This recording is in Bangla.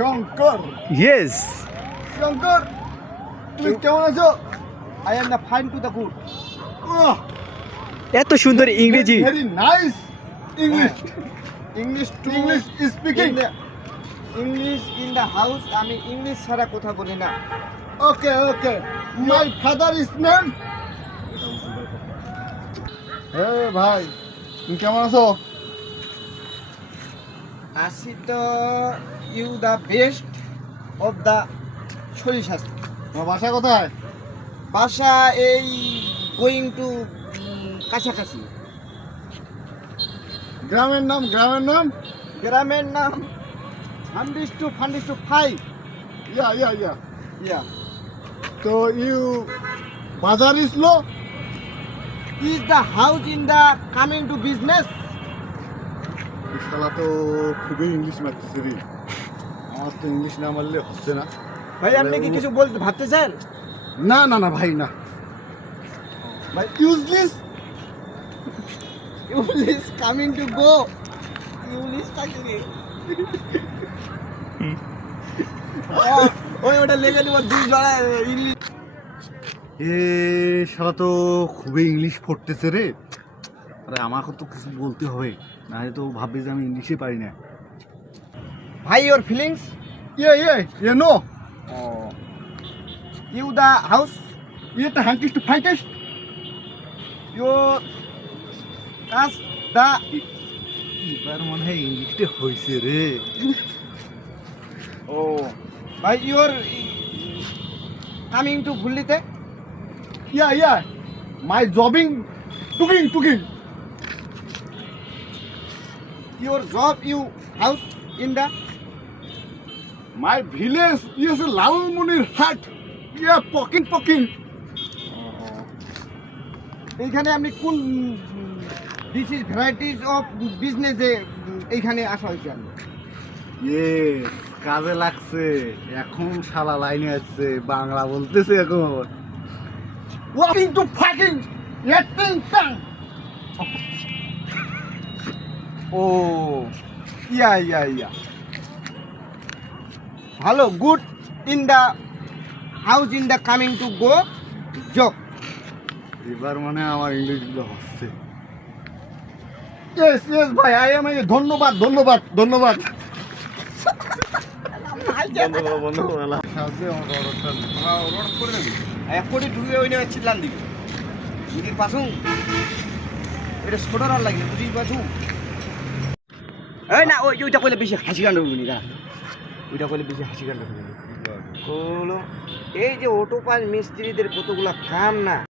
শঙ্কর ইয়েস শঙ্কর তুমি কেমন আছো? I am the fine to the good এত সুন্দর ইংরেজি। Very nice English English to English speaking English in the house আমি ইংলিশ ছাড়া কথা বলি না। Okay okay my father is name হে ভাই তুমি কেমন আছো? আসি তো you the best of the শরীর স্বাস্থ্য তোমার বাসা কোথায়? বাসা এই গোয়িং টু কাছাকাছি। গ্রামের নাম গ্রামের নাম? গ্রামের নাম hundreds two ফান্ডিস two five yeah yeah yeah. Yeah. তো you bazaar is low is the house in the coming to business শালা তো খুবই ইংলিশ মারতেছে রে আমার তো ইংলিশ না মারলে হচ্ছে না। ভাই আপনি কি কিছু বলতে ভাবতে চান? না না না ভাই না। ভাই useless English coming to go English কাকে রে ওই ওটা লেগে দেবো দুই জড়া ইংলিশ এ শালা তো খুবই ইংলিশ পড়তেছে রে। আরে আমাকে তো কিছু বলতে হবে না তো ভাববে যে আমি ইংলিশে পারি না। ভাই ইওর ফিলিংস ইয়ে ইয়ে ইয়ে নো। ইউ দ্য হাউস ইয়েটা হ্যাঙ্কিস টু ফ্যাঙ্কিস ইউর কাজ দ্য এবার মনে হয় ইংলিশটা হয়েছে রে। ও। ভাই ইওর কামিং টু ভুল্লিতে yeah yeah. My jobbing টুকিং টুকিং your job you house in the my village yes Lalmonirhat yeah poking poking এইখানে আপনি কোন দিস ইজ ভ্যারাইটিস অফ বিজনেসে এইখানে আসা হয়েছে আপনি কাজে লাগছে। এখন শালা লাইনে আসছে বাংলা বলতেছে এখন। ওয়াকিং টু ফাকিং ইয়াটিং টাং ও ইয়া ইয়া ইয়া। ভালো good in the house in the coming to go job এবার মানে আমার ইংলিশগুলো হচ্ছে। ইয়েস ইয়েস ভাই আই এম ধন্যবাদ ধন্যবাদ ধন্যবাদ। এক কোটি ঢুকে ওই নিয়ে চিল্লান দিবি বুঝির পাছু এটা ছোটর আর লাগে বুঝির পাছু এই না ওই ওইটা কইলে বেশি হাসি কাণ্ড হবি না ওইটা বেশি হাসি কাণ্ড এই যে অটো পাস মিস্ত্রিদের কতগুলা কাম না।